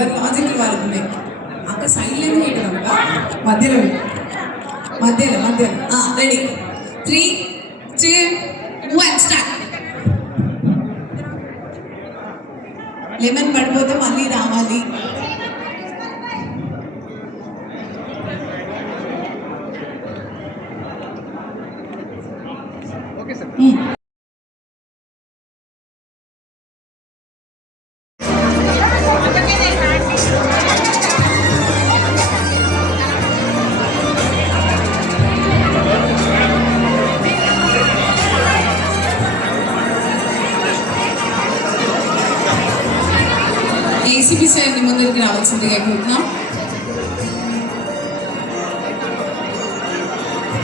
ఎవరి లాజిక్ వాళ్ళకు ఉన్నాయి. అక్కడ సైలెంట్ పెట్టడం మధ్యలో మధ్యలో మధ్యలో రెడీ 3, 2, 1 స్టార్ట్. లెమన్ పడిపోతే మళ్ళీ రావాలి. Okay sir. ఏసీపీ సార్ని ముందుకు రావాల్సిందిగా కోరుతున్నాం.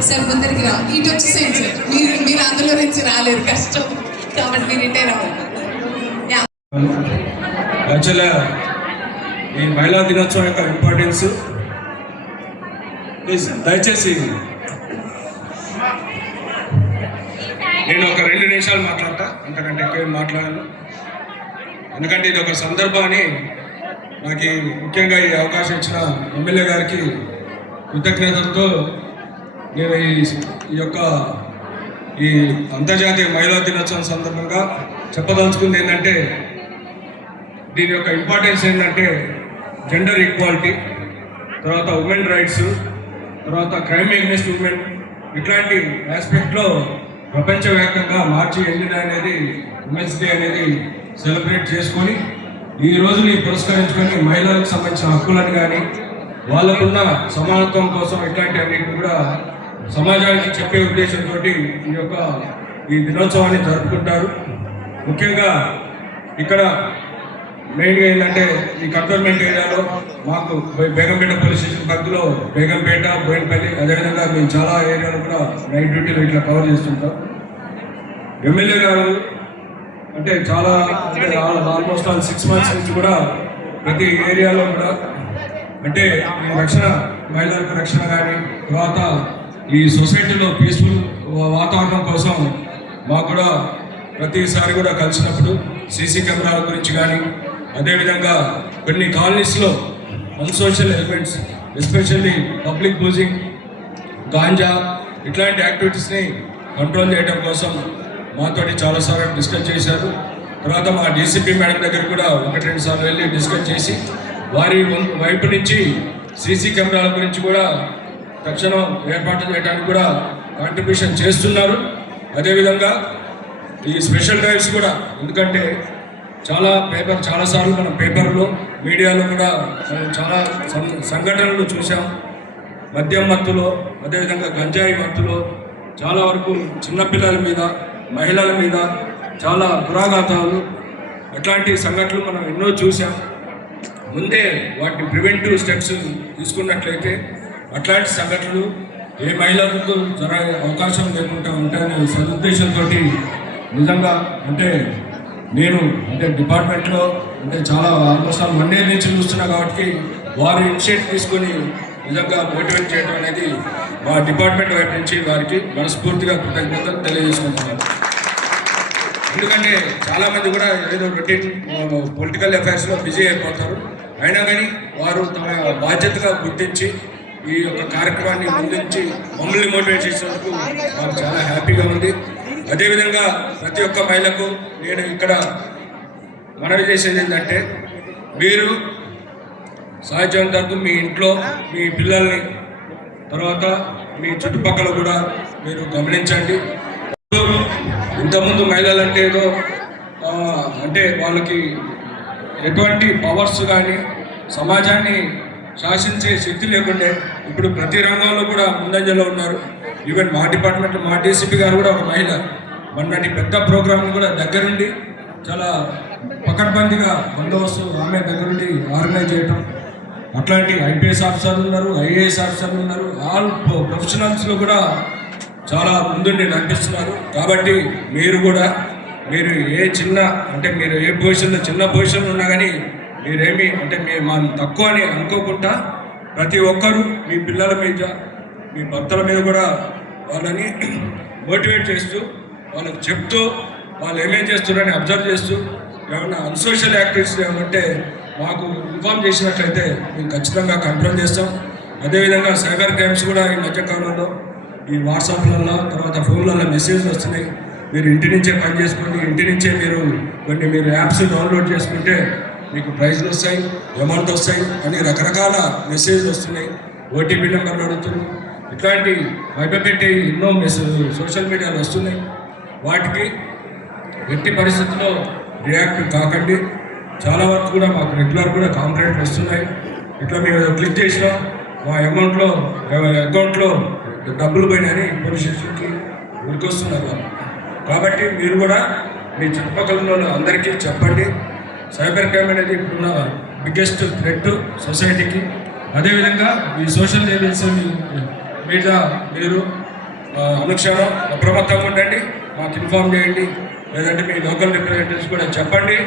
సార్ ముందరికి రా, ఇటు వచ్చేసేయండి సార్. మీరు అందులో నుంచి రాలేదు, కష్టం కాబట్టి మీరు ఇటే రావాలి. యాక్చువల్గా ఈ మహిళా దినోత్సవం యొక్క ఇంపార్టెన్స్ ప్లీజ్ దయచేసి నేను ఒక 2 నిమిషాలు మాట్లాడతా, అంతకంటే ఎక్కువ మాట్లాడాను. ఎందుకంటే ఇది ఒక సందర్భాన్ని నాకు ముఖ్యంగా ఈ అవకాశం ఇచ్చిన ఎమ్మెల్యే గారికి కృతజ్ఞతలతో నేను ఈ యొక్క ఈ అంతర్జాతీయ మహిళా దినోత్సవం సందర్భంగా చెప్పదలుచుకుంది ఏంటంటే, దీని యొక్క ఇంపార్టెన్స్ ఏంటంటే జెండర్ ఈక్వాలిటీ, తర్వాత ఉమెన్ రైట్స్, తర్వాత క్రైమ్ అగెన్స్ట్ ఉమెన్, ఇట్లాంటి ఆస్పెక్ట్లో ప్రపంచవ్యాప్తంగా మార్చి 8 అనేది ఉమెన్స్ డే అనేది సెలబ్రేట్ చేసుకొని ఈ రోజుని పురస్కరించుకొని మహిళలకు సంబంధించిన హక్కులను కానీ వాళ్ళకున్న సమానత్వం కోసం ఇట్లాంటి అన్నింటిని కూడా సమాజానికి చెప్పే ఉద్దేశంతో ఈ దినోత్సవాన్ని జరుపుకుంటారు. ముఖ్యంగా ఇక్కడ మెయిన్గా ఏంటంటే ఈ కంటోన్మెంట్ ఏరియాలో మాకు బేగంపేట పోలీస్ స్టేషన్ పరిధిలో బేగంపేట, బోయినపల్లి, అదేవిధంగా మేము చాలా ఏరియాలో కూడా నైట్ డ్యూటీలో ఇట్లా కవర్ చేస్తుంటాం. ఎమ్మెల్యే గారు అంటే చాలా ఆల్మోస్ట్ 6 months నుంచి కూడా ప్రతి ఏరియాలో కూడా అంటే రక్షణ, మహిళలకు రక్షణ కానీ, తర్వాత ఈ సొసైటీలో పీస్ఫుల్ వాతావరణం కోసం మాకు కూడా ప్రతిసారి కూడా కలిసినప్పుడు సీసీ కెమెరాల గురించి కానీ, అదేవిధంగా కొన్ని కాలనీస్లో unsocial elements especially public boozing, గాంజా ఇట్లాంటి యాక్టివిటీస్ని కంట్రోల్ చేయడం కోసం మాతోటి చాలాసార్లు డిస్కస్ చేశారు. తర్వాత మా డీసీపీ మేడం దగ్గర కూడా 1-2 సార్లు వెళ్ళి డిస్కస్ చేసి వారి వైపు నుంచి సీసీ కెమెరాల గురించి కూడా తక్షణం ఏర్పాటు చేయడానికి కూడా కాంట్రిబ్యూషన్ చేస్తున్నారు. అదేవిధంగా ఈ స్పెషల్ డ్రైవ్స్ కూడా, ఎందుకంటే చాలాసార్లు మనం పేపర్లో, మీడియాలో కూడా మనం చాలా సంఘటనలు చూసాం. మద్యం మత్తులో, అదేవిధంగా గంజాయి మత్తులో చాలా వరకు చిన్నపిల్లల మీద, మహిళల మీద చాలా దురాఘాతాలు, అట్లాంటి సంఘటనలు మనం ఎన్నో చూసాం. ముందే వాటిని ప్రివెంటివ్ స్టెప్స్ తీసుకున్నట్లయితే అట్లాంటి సంఘటనలు ఏ మహిళలకు జరగే అవకాశం లేకుండా ఉంటాయనే సదుద్దేశంతో నిజంగా అంటే నేను డిపార్ట్మెంట్లో చాలా ఆల్మోస్ట్ 1 year నుంచి చూస్తున్నా కాబట్టి వారు ఇనిషియేటివ్ తీసుకొని నిజంగా మోటివేట్ చేయడం అనేది మా డిపార్ట్మెంట్ వైపు నుంచి వారికి మనస్ఫూర్తిగా కృతజ్ఞతలు తెలియజేసుకుంటున్నాను. ఎందుకంటే చాలామంది కూడా ఏదో రొటీన్ పొలిటికల్ అఫైర్స్లో బిజీ అయిపోతారు. అయినా కానీ వారు తమ బాధ్యతగా గుర్తించి ఈ యొక్క కార్యక్రమాన్ని ముందుంచి మమ్మల్ని మోటివేట్ చేసినందుకు మాకు చాలా హ్యాపీగా ఉంది. అదేవిధంగా ప్రతి ఒక్క మహిళకు నేను ఇక్కడ మనవి చేసేది ఏంటంటే, మీరు సాధ్యమైనంత వరకు మీ ఇంట్లో మీ పిల్లల్ని, తర్వాత మీ చుట్టుపక్కల కూడా మీరు గమనించండి. ఇంతకుముందు మహిళలు అంటే ఏదో అంటే వాళ్ళకి ఎటువంటి పవర్స్ కానీ సమాజాన్ని శాసించే శక్తి లేకుండే ఇప్పుడు ప్రతి రంగంలో కూడా ముందంజలో ఉన్నారు. ఈవెన్ మా డిపార్ట్మెంట్లో మా డీసీపీ గారు కూడా ఒక మహిళ. మొన్నటి పెద్ద ప్రోగ్రామ్ కూడా దగ్గరుండి చాలా పకడ్బందీగా బందోబస్తు ఆమె దగ్గరుండి ఆర్గనైజ్ చేయటం. అట్లాంటి ఐపీఎస్ ఆఫీసర్లు ఉన్నారు, ఐఏఎస్ ఆఫీసర్లు ఉన్నారు, ఆల్ ప్రొఫెషనల్స్లో కూడా చాలా ముందుండి నడిపిస్తున్నారు. కాబట్టి మీరు కూడా మీరు ఏ పొజిషన్లో చిన్న పొజిషన్లో ఉన్నా కానీ మీరేమి మనం తక్కువ అని అనుకోకుండా ప్రతి ఒక్కరూ మీ పిల్లల మీద, మీ భర్తల మీద కూడా వాళ్ళని మోటివేట్ చేస్తూ, వాళ్ళకి చెప్తూ, వాళ్ళు ఏమేం చేస్తున్నారని అబ్జర్వ్ చేస్తూ, ఏమన్నా అన్సోషల్ యాక్టివిటీస్ ఏమంటే మాకు ఇన్ఫార్మ్ చేసినట్లయితే మేము ఖచ్చితంగా కంట్రోల్ చేస్తాం. అదేవిధంగా సైబర్ క్రైమ్స్ కూడా ఈ మధ్యకాలంలో ఈ వాట్సాప్లలో తర్వాత ఫోన్లలో మెసేజ్లు వస్తున్నాయి. మీరు ఇంటి నుంచే పని చేసుకోండి, ఇంటి నుంచే మీరు యాప్స్ డౌన్లోడ్ చేసుకుంటే మీకు ప్రైజ్లు వస్తాయి, అమౌంట్ వస్తాయి అని రకరకాల మెసేజ్లు వస్తున్నాయి. ఓటీపీ నెంబర్లు అడుగుతున్నాయి. ఇట్లాంటి భయపెట్టి ఎన్నో సోషల్ మీడియాలో వస్తున్నాయి. వాటికి ఎట్టి పరిస్థితుల్లో రియాక్ట్ కాకండి. చాలా వరకు కూడా మాకు రెగ్యులర్ కూడా కాంప్లైంట్లు వస్తున్నాయి. ఇట్లా మేము క్లిక్ చేసినా మా అకౌంట్లో డబ్బులు పోయినాయని పోలీస్ స్టేషన్కి ఉరికొస్తున్నారు వాళ్ళు. కాబట్టి మీరు కూడా మీ చుట్టుపక్కల అందరికీ చెప్పండి. సైబర్ క్రైమ్ అనేది ఇప్పుడున్న బిగ్గెస్ట్ థ్రెట్ సొసైటీకి. అదేవిధంగా ఈ సోషల్ మీడియాస్ మీద మీరు అనుక్షణం అప్రమత్తంగా ఉండండి, మాకు ఇన్ఫార్మ్ చేయండి, లేదంటే మీ లోకల్ రిప్రజెంటేటివ్స్ కూడా చెప్పండి.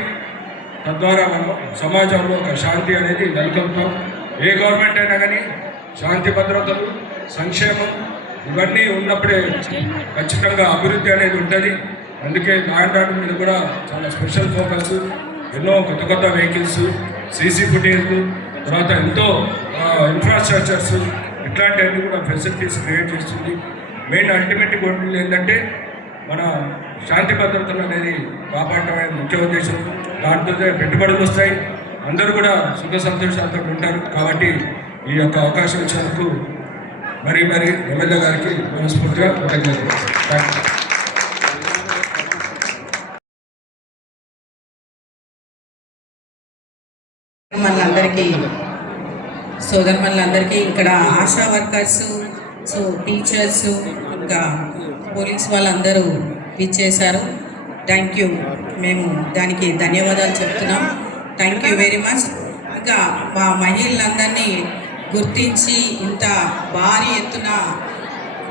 తద్వారా మనం సమాజంలో ఒక శాంతి అనేది నెలకొల్పుతాం. ఏ గవర్నమెంట్ అయినా కానీ శాంతి భద్రతలు, సంక్షేమం ఇవన్నీ ఉన్నప్పుడే ఖచ్చితంగా అభివృద్ధి అనేది ఉంటుంది. అందుకే ల్యాండ్ ఆర్డర్ మీద కూడా చాలా స్పెషల్ ఫోకస్, ఎన్నో కొత్త వెహికల్స్, సీసీ ఫుటేజ్, తర్వాత ఎంతో ఇన్ఫ్రాస్ట్రక్చర్స్, ఇట్లాంటివన్నీ కూడా ఫెసిలిటీస్ క్రియేట్ చేస్తుంది. మెయిన్ అల్టిమేట్ గోల్ ఏంటంటే మన శాంతి భద్రతలు అనేది కాపాడటమే ముఖ్య ఉద్దేశం. దాంతో పెట్టుబడులు వస్తాయి, అందరూ కూడా సుఖ సంతోషాలతో ఉంటారు. కాబట్టి ఈ యొక్క అవకాశం ఇచ్చినందుకు మరీ ఎమ్మెల్యే గారికి మనస్ఫూర్తిగా కృతజ్ఞతలు. Thank you. మనందరికీ సోదరులందరికీ ఇక్కడ ఆశా వర్కర్స్, టీచర్స్, ఇంకా పోలీస్ వాళ్ళందరూ ఇచ్చేశారు. Thank you. మేము దానికి ధన్యవాదాలు చెప్తున్నాం. Thank you very much. ఇంకా మా మహిళలందరినీ గుర్తించి ఇంత భారీ ఎత్తున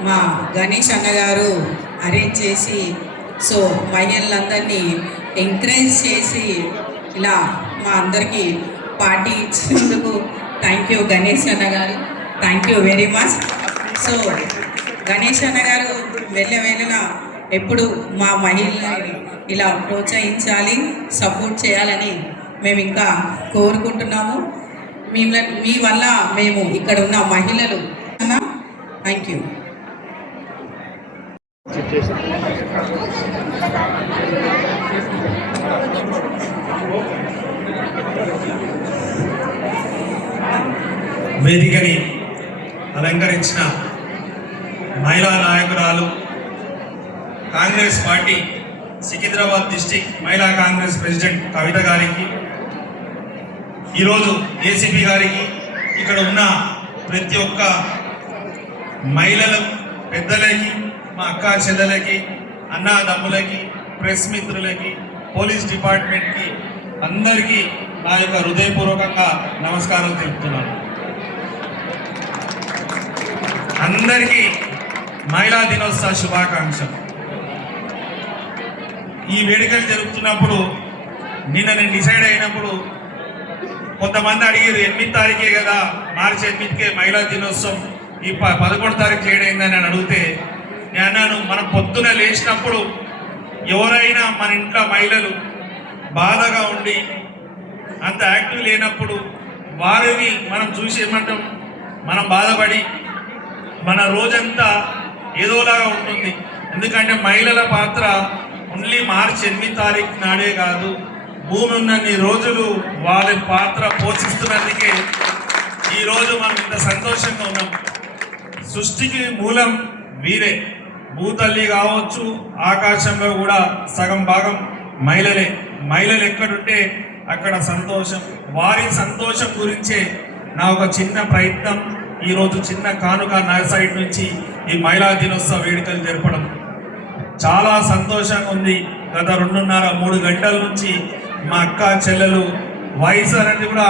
మా గణేష్ అన్నగారు అరేంజ్ చేసి మహిళలందరినీ ఎంకరేజ్ చేసి ఇలా మా అందరికీ పార్టీ ఇచ్చినందుకు థ్యాంక్ యూ గణేష్ అన్న గారు. Thank you very much. Ganesh అన్న గారు వెళ్ళవేళలా ఎప్పుడు మా మహిళల్ని ఇలా ప్రోత్సహించాలి, సపోర్ట్ చేయాలని మేము ఇంకా కోరుకుంటున్నాము. మీ వల్ల మేము ఇక్కడ ఉన్న మహిళలు. Thank you. వేదికని అలంకరించిన మహిళా నాయకురాలు, కాంగ్రెస్ పార్టీ సికింద్రాబాద్ డిస్టిక్ మహిళా కాంగ్రెస్ ప్రెసిడెంట్ కవిత గారికి, ఈరోజు ఏసీపీ గారికి, ఇక్కడ ఉన్న ప్రతి ఒక్క మహిళలు, పెద్దలకి, మా అక్క చెల్లెలకి, అన్నదమ్ములకి, ప్రెస్ మిత్రులకి, పోలీస్ డిపార్ట్మెంట్కి అందరికీ నా యొక్క హృదయపూర్వకంగా నమస్కారం తెలుపుతున్నాను. అందరికీ మహిళా దినోత్సవ శుభాకాంక్షలు. ఈ వేడుకలు జరుపుతున్నప్పుడు నిన్న నేను డిసైడ్ అయినప్పుడు కొంతమంది అడిగారు 8 తారీఖే కదా, మార్చి 8కే మహిళా దినోత్సవం, ఈ 11 తారీఖు చేయడైందని అని అడిగితే నేను అన్నాను, మనం పొద్దున లేచినప్పుడు ఎవరైనా మన ఇంట్లో మహిళలు బాధగా ఉండి అంత యాక్టివ్ లేనప్పుడు వారిని మనం చూసి ఏమంటాం, మనం బాధపడి మన రోజంతా ఏదోలాగా ఉంటుంది. ఎందుకంటే మహిళల పాత్ర ఓన్లీ మార్చి 8 తారీఖు నాడే కాదు, భూమి ఉన్నన్ని రోజులు వాళ్ళ పాత్ర పోషిస్తున్నందుకే ఈరోజు మనం ఇంత సంతోషంగా ఉన్నాం. సృష్టికి మూలం వీరే. భూతల్లి కావచ్చు, ఆకాశంలో కూడా సగం భాగం మహిళలే. మహిళలు ఎక్కడుంటే అక్కడ సంతోషం. వారి సంతోషం గురించే నా ఒక చిన్న ప్రయత్నం, ఈరోజు చిన్న కానుక నా సైడ్ నుంచి ఈ మహిళా దినోత్సవ వేడుకలు జరపడం చాలా సంతోషంగా ఉంది. గత 2.5-3 గంటల నుంచి మా అక్క చెల్లెలు వయసు అనేది కూడా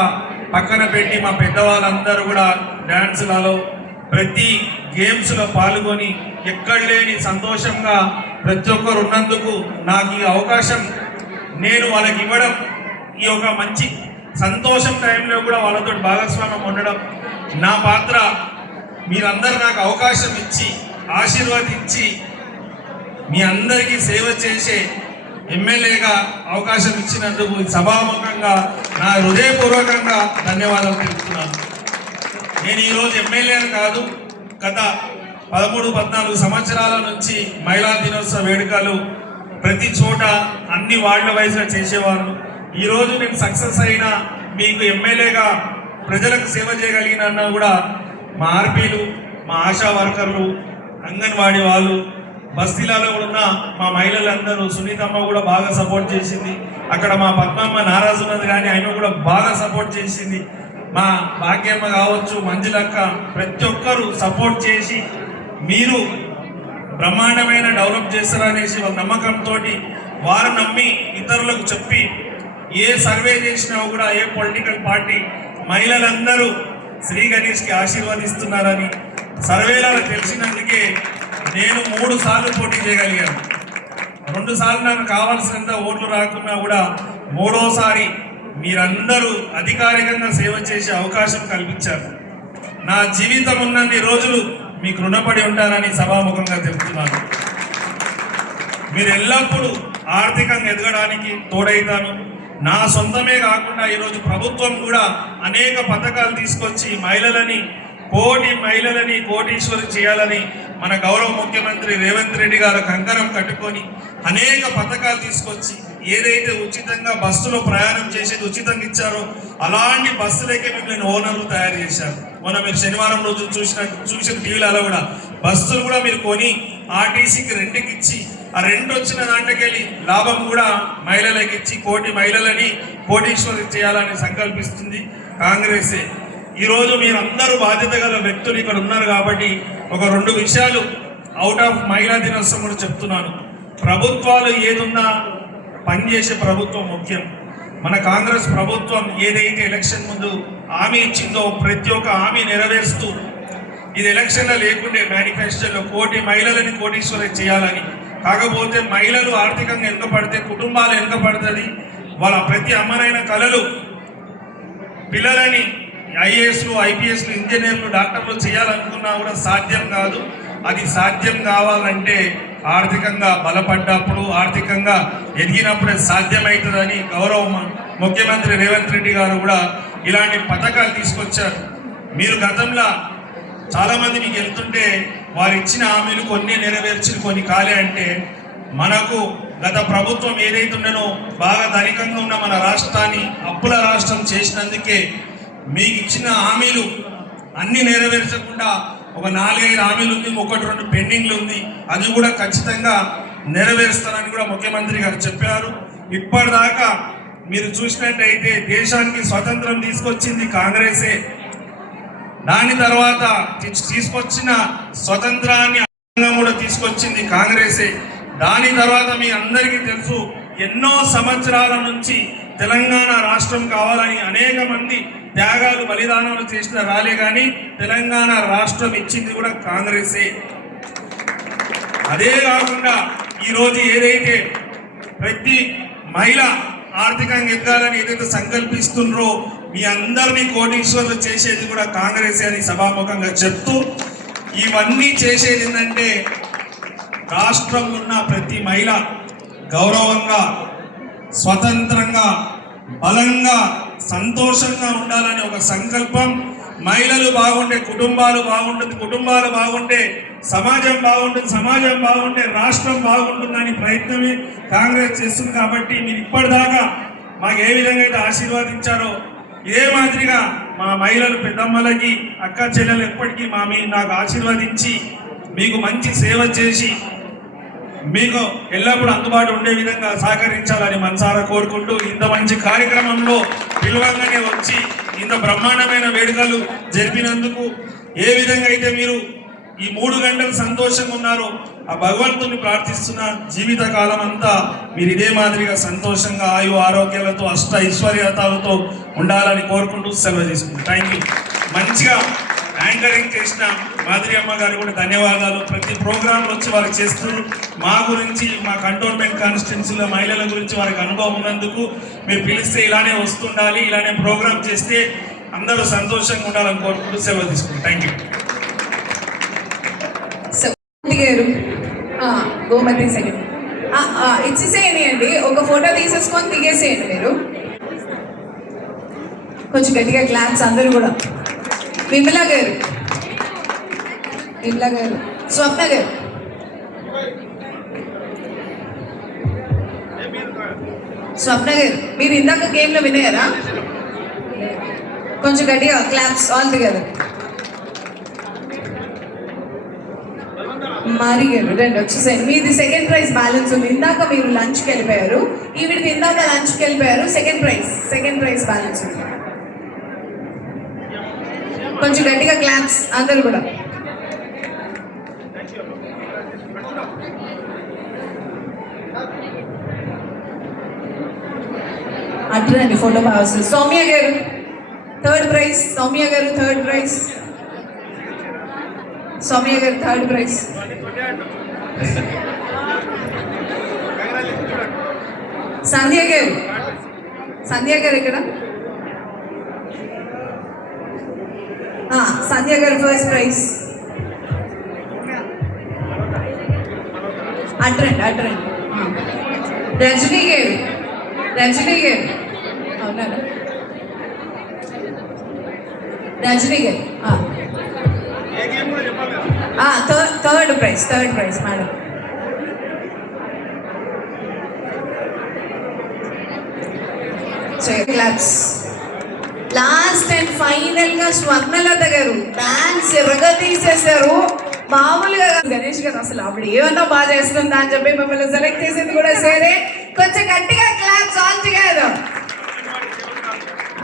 పక్కన పెట్టి మా పెద్దవాళ్ళందరూ కూడా డ్యాన్సులలో, ప్రతి గేమ్స్లో పాల్గొని ఎక్కడ లేని సంతోషంగా ప్రతి ఒక్కరు ఉన్నందుకు నాకు ఈ అవకాశం నేను వాళ్ళకి ఇవ్వడం, ఈ ఒక మంచి సంతోషం టైంలో కూడా వాళ్ళతో భాగస్వామ్యం ఉండడం నా పాత్ర. మీరందరూ నాకు అవకాశం ఇచ్చి ఆశీర్వదించి మీ అందరికీ సేవ చేసే ఎమ్మెల్యేగా అవకాశం ఇచ్చినందుకు ఈ సభాముఖంగా నా హృదయపూర్వకంగా ధన్యవాదాలు తెలుపుతున్నాను. నేను ఈరోజు ఎమ్మెల్యేని కాదు, గత 13-14 సంవత్సరాల నుంచి మహిళా దినోత్సవ వేడుకలు ప్రతి చోట అన్ని వార్డుల వైజ్గా చేసేవారు. ఈరోజు నేను సక్సెస్ అయినా మీకు ఎమ్మెల్యేగా ప్రజలకు సేవ చేయగలిగిన కూడా మా ఆర్పీలు, మా ఆశా వర్కర్లు, అంగన్వాడీ వాళ్ళు, బస్తీలలో కూడా ఉన్న మా మహిళలందరూ, సునీతమ్మ కూడా బాగా సపోర్ట్ చేసింది. అక్కడ మా పద్మమ్మ నారాజు ఉన్నది కానీ ఆయన కూడా బాగా సపోర్ట్ చేసింది. మా భాగ్యమ్మ కావచ్చు, మంజులక్క, ప్రతి ఒక్కరు సపోర్ట్ చేసి మీరు బ్రహ్మాండమైన డెవలప్ చేస్తారనేసి ఒక నమ్మకంతో వారు నమ్మి ఇతరులకు చెప్పి ఏ సర్వే చేసినా కూడా ఏ పొలిటికల్ పార్టీ మహిళలందరూ శ్రీ గణేష్కి ఆశీర్వదిస్తున్నారని సర్వేలలో తెలిసినందుకే నేను 3 సార్లు పోటీ చేయగలిగాను. 2 సార్లు నాకు కావాల్సినంత ఓట్లు రాకున్నా కూడా 3వసారి మీరందరూ అధికారికంగా సేవ చేసే అవకాశం కల్పించారు. నా జీవితం ఉన్నన్ని రోజులు మీకు రుణపడి ఉంటానని సభాముఖంగా చెప్తున్నాను. మీరు ఎల్లప్పుడూ ఆర్థికంగా ఎదగడానికి తోడైతాను. నా సొంతమే కాకుండా ఈరోజు ప్రభుత్వం కూడా అనేక పథకాలు తీసుకొచ్చి మహిళలని కోటీశ్వరి చేయాలని మన గౌరవ ముఖ్యమంత్రి రేవంత్ రెడ్డి గారు కంకణం కట్టుకొని అనేక పథకాలు తీసుకొచ్చి ఏదైతే ఉచితంగా బస్సులో ప్రయాణం చేసేది ఉచితంగా ఇచ్చారో అలాంటి బస్సులకే మిమ్మల్ని ఓనర్లు తయారు చేశారు. మొన్న మీరు శనివారం రోజు చూసిన టీవీలలో కూడా బస్సులు కూడా మీరు కొని ఆర్టీసీకి రెంట్కి ఇచ్చి ఆ రెంట్ వచ్చిన దాంట్లోకెళ్ళి లాభం కూడా మహిళలకు ఇచ్చి మహిళలని కోటీశ్వరి చేయాలని సంకల్పిస్తుంది కాంగ్రెసే. ఈరోజు మీరందరూ బాధ్యత గల వ్యక్తులు ఇక్కడ ఉన్నారు కాబట్టి ఒక 2 విషయాలు అవుట్ ఆఫ్ మహిళా దినోత్సవం కూడా చెప్తున్నాను. ప్రభుత్వాలు ఏదున్నా పనిచేసే ప్రభుత్వం ముఖ్యం. మన కాంగ్రెస్ ప్రభుత్వం ఏదైతే ఎలక్షన్ ముందు హామీ ఇచ్చిందో ప్రతి ఒక్క హామీ నెరవేరుస్తూ ఇది ఎలక్షన్లో లేకుండే మేనిఫెస్టోలో మహిళలని కోటీశ్వరి చేయాలని. కాకపోతే మహిళలు ఆర్థికంగా వెనుకపడితే కుటుంబాలు వెనుకపడుతుంది. వాళ్ళ ప్రతి అమ్మనైన కలలు పిల్లలని ఐఏఎస్లు, ఐపీఎస్లు, ఇంజనీర్లు, డాక్టర్లు చేయాలనుకున్నా కూడా సాధ్యం కాదు. అది సాధ్యం కావాలంటే ఆర్థికంగా బలపడ్డప్పుడు, ఆర్థికంగా ఎదిగినప్పుడే సాధ్యమవుతుందని గౌరవ ముఖ్యమంత్రి రేవంత్ రెడ్డి గారు కూడా ఇలాంటి పథకాలు తీసుకొచ్చారు. మీరు గతంలో చాలామంది మీకు వెళ్తుంటే వారు ఇచ్చిన హామీలు కొన్ని నెరవేర్చి కొన్ని కాలే అంటే మనకు గత ప్రభుత్వం ఏదైతే ఉండనో బాగా ధనికంగా ఉన్న మన రాష్ట్రాన్ని అప్పుల రాష్ట్రం చేసినందుకే మీకు ఇచ్చిన హామీలు అన్ని నెరవేర్చకుండా ఒక 4-5 హామీలు ఉంది, 1-2 పెండింగ్లు ఉంది. అది కూడా ఖచ్చితంగా నెరవేరుస్తారని కూడా ముఖ్యమంత్రి గారు చెప్పారు. ఇప్పటిదాకా మీరు చూసినట్టయితే దేశానికి స్వతంత్రం తీసుకొచ్చింది కాంగ్రెసే. దాని తర్వాత తీసుకొచ్చిన స్వతంత్రాన్ని కూడా తీసుకొచ్చింది కాంగ్రెసే. దాని తర్వాత మీ అందరికీ తెలుసు ఎన్నో సంవత్సరాల నుంచి తెలంగాణ రాష్ట్రం కావాలని అనేక మంది త్యాగాలు, బలిదానాలు చేసిన రాలే కానీ తెలంగాణ రాష్ట్రం ఇచ్చింది కూడా కాంగ్రెసే. అదే కాకుండా ఈరోజు ఏదైతే ప్రతి మహిళ ఆర్థికంగా ఎదగాలని ఏదైతే సంకల్పిస్తున్నారో మీ అందరినీ కోటీశ్వర్లు చేసేది కూడా కాంగ్రెసే అని సభాముఖంగా చెప్తూ, ఇవన్నీ చేసేది ఏంటంటే రాష్ట్రంలో ఉన్న ప్రతి మహిళ గౌరవంగా, స్వతంత్రంగా, బలంగా, సంతోషంగా ఉండాలని ఒక సంకల్పం. మహిళలు బాగుంటే కుటుంబాలు బాగుంటుంది, కుటుంబాలు బాగుంటే సమాజం బాగుంటుంది, సమాజం బాగుంటే రాష్ట్రం బాగుంటుందని ప్రయత్నమే కాంగ్రెస్ చేస్తుంది. కాబట్టి మీరు ఇప్పటిదాకా మాకు ఏ విధంగా అయితే ఆశీర్వాదించారో ఇదే మాదిరిగా మా మహిళలు, పెద్దమ్మలకి, అక్క చెల్లెలు ఎప్పటికీ నాకు ఆశీర్వదించి మీకు మంచి సేవ చేసి మీకు ఎల్లప్పుడూ అందుబాటు ఉండే విధంగా సహకరించాలని మనసారా కోరుకుంటూ ఇంత మంచి కార్యక్రమంలో పిలువంగానే వచ్చి ఇంత బ్రహ్మాండమైన వేడుకలు జరిపినందుకు ఏ విధంగా అయితే మీరు ఈ 3 గంటలు సంతోషంగా ఉన్నారో ఆ భగవంతుని ప్రార్థిస్తున్న జీవితకాలం అంతా మీరు ఇదే మాదిరిగా సంతోషంగా ఆయు ఆరోగ్యాలతో అష్ట ఐశ్వర్యతలతో ఉండాలని కోరుకుంటూ సెలవు తీసుకుంటాం. Thank you. మంచిగా యాంకరింగ్ చేసిన మాధురి అమ్మ గారు కూడా ధన్యవాదాలు. ప్రతి ప్రోగ్రాంలో వచ్చి వారికి చేస్తున్నారు. మా గురించి, మా కంటోన్మెంట్ కాన్స్టిట్యున్సీలో మహిళల గురించి వారికి అనుభవం ఉన్నందుకు మీరు పిలిస్తే ఇలానే వస్తుండాలి, ఇలానే ప్రోగ్రామ్ చేస్తే అందరూ సంతోషంగా ఉండాలని కోరుకుంటూ సెలవు తీసుకుంటాం. Thank you. గారు గోమతి సెకండ్ ఇచ్చేసేయండి అండి, ఒక ఫోటో తీసేసుకొని దిగేసేయండి మీరు. కొంచెం గట్టిగా క్లాప్స్ అందరూ కూడా. విమలా గారు, విమలా గారు, స్వప్న గారు, స్వప్న గారు, మీరు ఇందాక గేమ్లో వినయారా? కొంచెం గట్టిగా క్లాప్స్ ఆల్ టుగెదర్. మారి గారు రండి వచ్చేసాయి. మీది సెకండ్ ప్రైజ్ బ్యాలెన్స్ ఉంది. ఇందాక మీరు లంచ్కి వెళ్ళిపోయారు, ఈవిడిది ఇందాక లంచ్కి వెళ్ళిపోయారు. సెకండ్ ప్రైజ్ బ్యాలెన్స్ ఉంది. కొంచెం గట్టిగా క్లాప్స్ అందరు కూడా. అట్రండి ఫోటో కావాల్సింది. సౌమ్య గారు థర్డ్ ప్రైజ్, సౌమ్య గారు థర్డ్ ప్రైజ్, సౌమ్య గారు థర్డ్ ప్రైజ్. సంధ్య గారు, సంధ్య గారు ఇక్కడ. సంధ్య గారు ఫస్ట్ ప్రైజ్. అట్రండి. రజనీ గారు, రజనీ గారు అవునా? రజనీ గారు third prize madam. Claps. Last and final గా స్వర్ణలత గారు డాన్స్ ఎర్రగా తీసేశారు. మామూలుగా గణేష్ గారు అసలు ఆవిడ ఏమన్నా బాగా చేస్తుందా అని చెప్పి మిమ్మల్ని సెలెక్ట్ చేసింది కూడా సరే. కొంచెం గట్టిగా క్లాప్స్ ఆల్ టుగెదర్.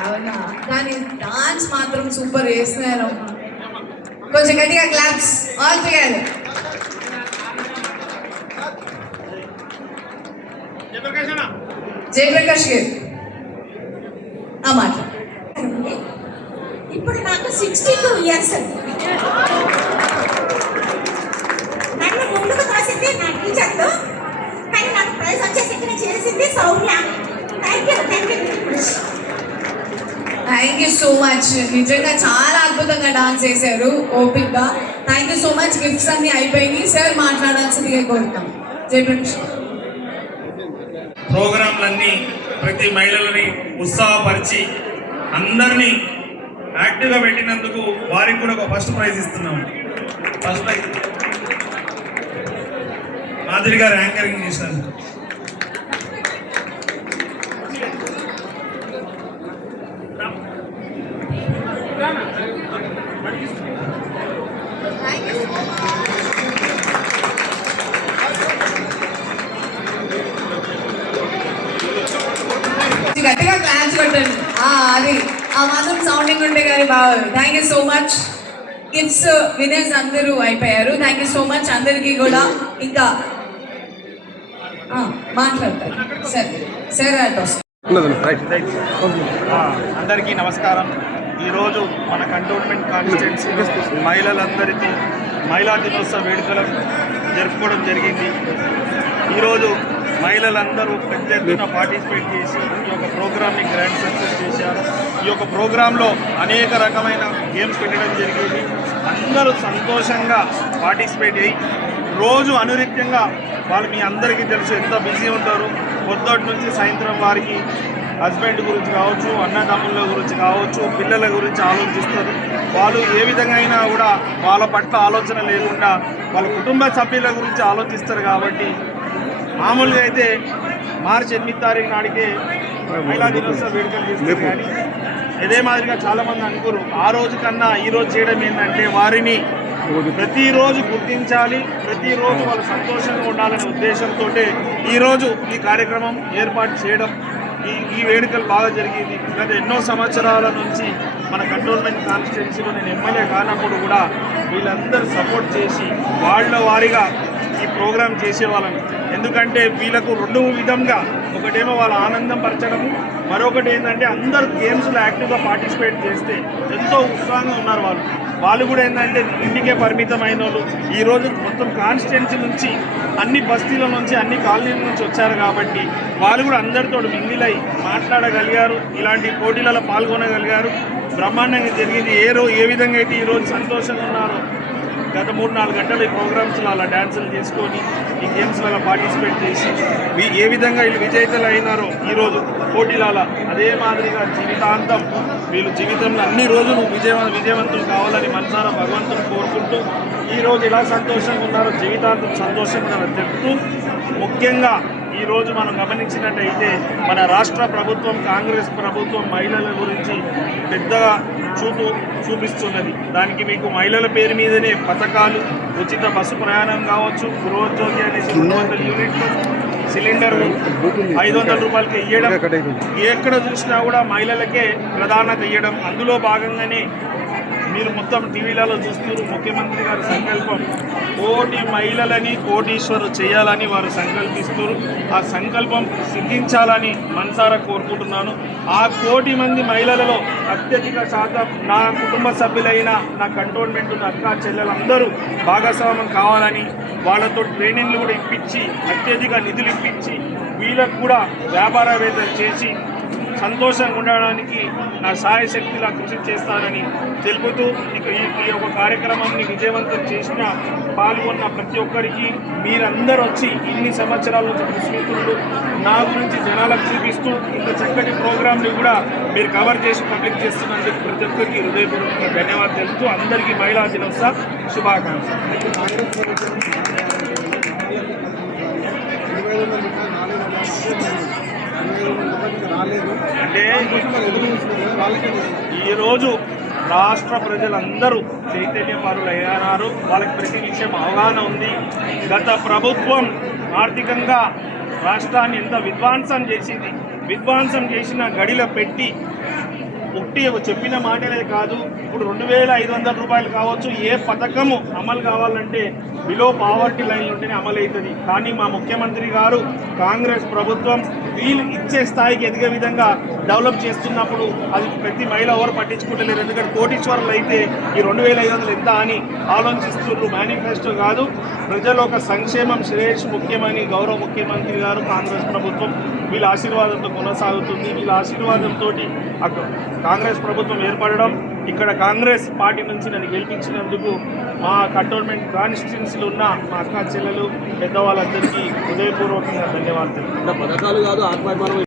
అవునా, కానీ డాన్స్ మాత్రం సూపర్ వేస్తున్నారు. కొంచెం గట్టిగా క్లాప్స్ ఆల్ టుగెదర్. జయప్రకాష్ గారు మాట. ఇప్పుడు నాకు 62 years అండి. నన్ను ముందుకు తోసింది నా టీచర్తో, కానీ నాకు ప్రైజ్ వచ్చేసి చేసింది Soumya. Thank you so much. నిజంగా చాలా అద్భుతంగా డాన్స్ చేశారు, ఓపిక్గా. Thank you so much. Gifts అన్ని అయిపోయినాయి. సార్ మాట్లాడాల్సిందిగా కోరుతాం. జయప్రకాష్. ప్రోగ్రాంలన్నీ ప్రతి మహిళలని ఉత్సాహపరిచి అందరినీ యాక్టివ్గా పెట్టినందుకు వారికి కూడా ఒక ఫస్ట్ ప్రైజ్ ఇస్తున్నాము. ఫస్ట్ ప్రైజ్ మాధురి గారు యాంకరింగ్ చేసినందుకు. గట్టిగా క్లాప్స్ కొట్టండి. అది ఆ మాత్రం సౌండింగ్ ఉంటే కానీ బాగుంది. Thank you so much. Gifts winners అందరూ అయిపోయారు. థ్యాంక్ యూ సో మచ్ అందరికీ కూడా. ఇంకా మాట్లాడతారు సార్ అందరికీ నమస్కారం. ఈరోజు మన కంటోన్మెంట్ కాన్స్టిట్యున్సీ మహిళలందరితో మహిళా దినోత్సవ వేడుకలను జరుపుకోవడం జరిగింది. ఈరోజు మహిళలందరూ పెద్ద ఎత్తున పార్టిసిపేట్ చేసి ఈ యొక్క ప్రోగ్రామ్ని గ్రాండ్ సక్సెస్ చేశారు. ఈ యొక్క ప్రోగ్రాంలో అనేక రకమైన గేమ్స్ పెట్టడం జరిగింది. అందరూ సంతోషంగా పార్టిసిపేట్ అయ్యి రోజు అనునిత్యంగా వాళ్ళు మీ అందరికీ తెలుసు ఎంత బిజీ ఉంటారు. పొద్దుటి నుంచి సాయంత్రం వారికి హస్బెండ్ గురించి కావచ్చు, అన్నదమ్ముల గురించి కావచ్చు, పిల్లల గురించి ఆలోచిస్తారు. వాళ్ళు ఏ విధంగా అయినా కూడా వాళ్ళ పట్ల ఆలోచన లేకుండా వాళ్ళ కుటుంబ సభ్యుల గురించి ఆలోచిస్తారు. కాబట్టి మామూలుగా అయితే మార్చి 8 తారీఖు నాటికే మహిళా దినోత్సవ వేడుకలు చేస్తారు. కానీ ఇదే మాదిరిగా చాలామంది అనుకోరు. ఆ రోజు కన్నా ఈరోజు చేయడం ఏంటంటే వారిని ప్రతిరోజు గుర్తించాలి, ప్రతిరోజు వాళ్ళు సంతోషంగా ఉండాలనే ఉద్దేశంతో ఈరోజు ఈ కార్యక్రమం ఏర్పాటు చేయడం. ఈ వేడుకలు బాగా జరిగింది. గత ఎన్నో సంవత్సరాల నుంచి మన కంటోన్మెంట్ కాన్స్టిట్యున్సీలో నేను ఎమ్మెల్యే కానప్పుడు కూడా వీళ్ళందరూ సపోర్ట్ చేసి వాళ్ళ వారిగా ఈ ప్రోగ్రాం చేసేవాళ్ళని. ఎందుకంటే వీళ్ళకు రెండు విధంగా, ఒకటేమో వాళ్ళ ఆనందం పరచడము, మరొకటి ఏంటంటే అందరూ గేమ్స్లో యాక్టివ్గా పార్టిసిపేట్ చేస్తే ఎంతో ఉత్సాహంగా ఉన్నారు వాళ్ళు కూడా ఏంటంటే ఇంటికే పరిమితమైన వాళ్ళు ఈరోజు మొత్తం కాన్స్టిట్యున్సీ నుంచి అన్ని బస్తీల నుంచి అన్ని కాలనీల నుంచి వచ్చారు. కాబట్టి వాళ్ళు కూడా అందరితో మింగిలై మాట్లాడగలిగారు, ఇలాంటి పోటీలలో పాల్గొనగలిగారు. బ్రహ్మాండంగా జరిగింది. ఏ విధంగా అయితే ఈరోజు సంతోషంగా ఉన్నారో గత 3-4 గంటలు ఈ ప్రోగ్రామ్స్లో అలా డ్యాన్సులు చేసుకొని ఈ గేమ్స్లో అలా పార్టిసిపేట్ చేసి ఏ విధంగా వీళ్ళు విజేతలు అయినారో ఈరోజు పోటీలాల అదే మాదిరిగా జీవితాంతం వీళ్ళు జీవితంలో అన్ని రోజులు విజయవంతులు కావాలని మనసారా భగవంతుని కోరుకుంటూ ఈరోజు ఇలా సంతోషంగా ఉన్నారో జీవితాంతం సంతోషంగా చెప్తూ ముఖ్యంగా ఈరోజు మనం గమనించినట్టయితే మన రాష్ట్ర ప్రభుత్వం కాంగ్రెస్ ప్రభుత్వం మహిళల గురించి పెద్దగా చూపిస్తున్నది. దానికి మీకు మహిళల పేరు మీదనే పథకాలు, ఉచిత బస్సు ప్రయాణం కావచ్చు, గృహోద్యోగి అనేసి 200 యూనిట్లు, సిలిండర్ 500 రూపాయలకి ఇవ్వడం, ఎక్కడ చూసినా కూడా మహిళలకే ప్రాధాన్యత ఇవ్వడం. అందులో భాగంగానే మీరు మొత్తం టీవీలలో చూస్తున్నారు. ముఖ్యమంత్రి గారి సంకల్పం కోటి మహిళలని కోటీశ్వరు చేయాలని వారు సంకల్పిస్తారు. ఆ సంకల్పం సిద్ధించాలని మనసారా కోరుకుంటున్నాను. ఆ 1 కోటి మంది మహిళలలో అత్యధిక శాతం నా కుటుంబ సభ్యులైన నా కంటోన్మెంట్ నా అక్క చెల్లెలందరూ భాగస్వామ్యం కావాలని వాళ్ళతో ట్రైనింగ్లు కూడా ఇప్పించి అత్యధిక నిధులు ఇప్పించి వీళ్ళకు కూడా వ్యాపారవేత్తలు చేసి సంతోషంగా ఉండడానికి నా సాయశక్తిలా కృషి చేస్తానని తెలుపుతూ ఇక ఈ యొక్క కార్యక్రమాన్ని విజయవంతం చేసిన పాల్గొన్న ప్రతి ఒక్కరికి మీరందరూ వచ్చి ఇన్ని సంవత్సరాల నుంచి విస్మితులు నా గురించి జనాలకు చూపిస్తూ ఇంత చక్కటి ప్రోగ్రాంని కూడా మీరు కవర్ చేసి పబ్లిక్ చేస్తున్నందుకు ప్రతి ఒక్కరికి హృదయపూర్వకంగా ధన్యవాదాలు తెలుపుతూ అందరికీ మహిళా దినోత్సవ శుభాకాంక్షలు. అంటే ఈరోజు రాష్ట్ర ప్రజలందరూ చైతన్యపరులయ్యారు. వాళ్ళకి ప్రతి విషయం అవగాహన ఉంది. గత ప్రభుత్వం ఆర్థికంగా రాష్ట్రాన్ని ఎంత విధ్వంసం చేసింది. విధ్వంసం చేసిన గడిలో పెట్టి ఒకటి చెప్పిన మాటలే కాదు. ఇప్పుడు 2500 రూపాయలు కావచ్చు, ఏ పథకము అమలు కావాలంటే బిలో పావర్టీ లైన్ ఉంటేనే అమలు అవుతుంది. కానీ మా ముఖ్యమంత్రి గారు కాంగ్రెస్ ప్రభుత్వం వీళ్ళు ఇచ్చే స్థాయికి ఎదిగే విధంగా డెవలప్ చేస్తున్నప్పుడు అది ప్రతి మహిళ ఎవరు పట్టించుకుంటలేరు. ఎందుకంటే కోటీశ్వరులు అయితే ఈ 2500 ఎంత అని ఆలోచిస్తున్నారు. మేనిఫెస్టో కాదు, ప్రజల ఒక సంక్షేమం శ్రేయస్సు ముఖ్యమని గౌరవ ముఖ్యమంత్రి గారు కాంగ్రెస్ ప్రభుత్వం వీళ్ళ ఆశీర్వాదంతో కొనసాగుతుంది. వీళ్ళ ఆశీర్వాదంతో కాంగ్రెస్ ప్రభుత్వం ఏర్పడడం, ఇక్కడ కాంగ్రెస్ పార్టీ నుంచి నన్ను గెలిపించినందుకు మా కంటోన్మెంట్ కాన్స్టిట్యున్సీలో ఉన్న మా అక్క చెల్లెలు పెద్దవాళ్ళందరికీ హృదయపూర్వకంగా ధన్యవాదాలు. పథకాలు కాదు ఆత్మాభిమానం